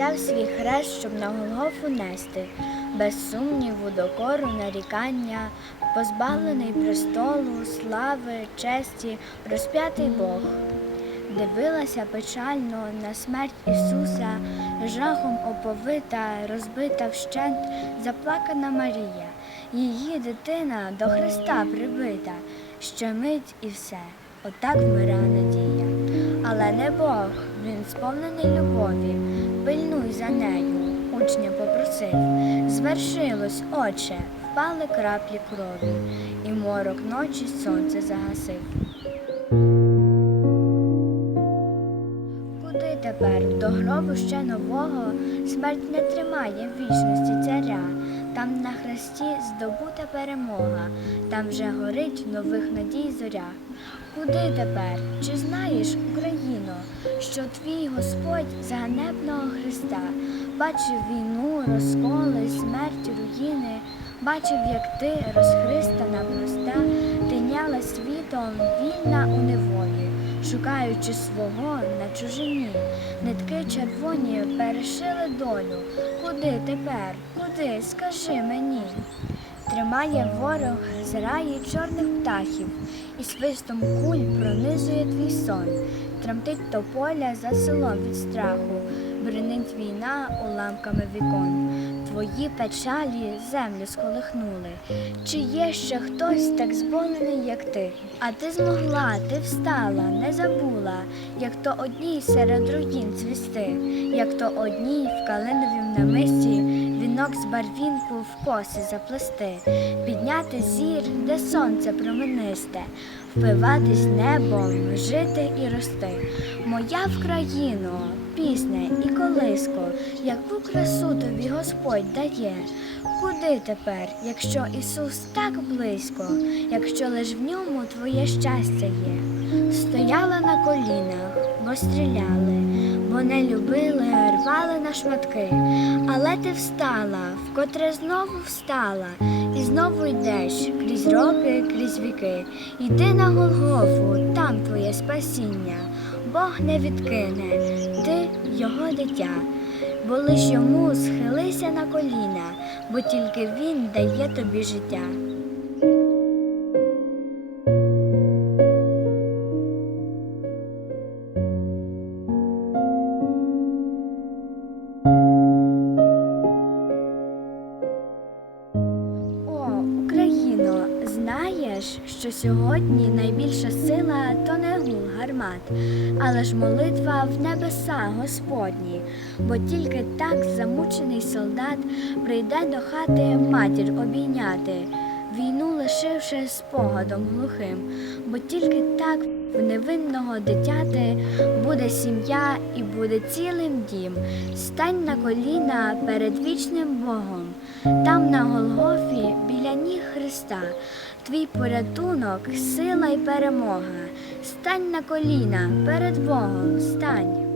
взяв свій хрест, щоб на Голгофу нести, без сумніву, докору, нарікання, позбавлений престолу, слави, честі, розп'ятий Бог. Дивилася печально на смерть Ісуса, жахом оповита, розбита вщент, заплакана Марія, її дитина до Христа прибита, ще мить і все, отак вмира надія. Але не Бог, він сповнений любові, пильнуй за нею, учня попросив. Звершилось, Отче, впали краплі крові, і морок ночі сонце загасив. Куди тепер до гробу ще нового смерть не тримає вічності царя. Там на хресті здобута перемога, там вже горить нових надій зоря. Куди тепер? Чи знаєш, Україно, що твій Господь з ганебного Христа? Бачив війну, розколи, смерть, руїни, бачив, як ти, розхристана проста, тиняла світом вільна у неволі шукаючи свого на чужині, нитки червоні перешили долю. Куди тепер? Куди? Скажи мені. Тримає ворог зраї чорних птахів, і свистом куль пронизує твій сон. Тремтить тополя за селом від страху, бринить війна уламками вікон. Твої печалі землю сколихнули. Чи є ще хтось так зболений, як ти? А ти змогла, ти встала, не забула, як то одній серед руїн цвісти, як то одній в калиновім намисті вінок з барвінку в коси заплести, підняти зір, де сонце променисте, впиватись небом, жити і рости. Моя Вкраїно, пісня і колиско, яку красу тобі Господь дає. Куди тепер, якщо Ісус так близько, якщо лиш в ньому твоє щастя є? Стояла на колінах, бо стріляли, бо не любили, рвали на шматки. Але ти встала, вкотре знову встала, і знову йдеш крізь роки, крізь віки. Йди на Голгофу, там твоє спасіння. Бог не відкине, ти його дитя. Бо лиш йому схилися на коліна, бо тільки він дає тобі життя. Знаєш, що сьогодні найбільша сила то не гул гармат, але ж молитва в небеса Господні, бо тільки так замучений солдат прийде до хати матір обійняти, війну лишивши спогадом глухим, бо тільки так в невинного дитяти буде сім'я і буде цілим дім. Стань на коліна перед вічним Богом. Там на Голгофі біля Христа, твій порятунок, сила й перемога. Стань на коліна перед Богом, стань.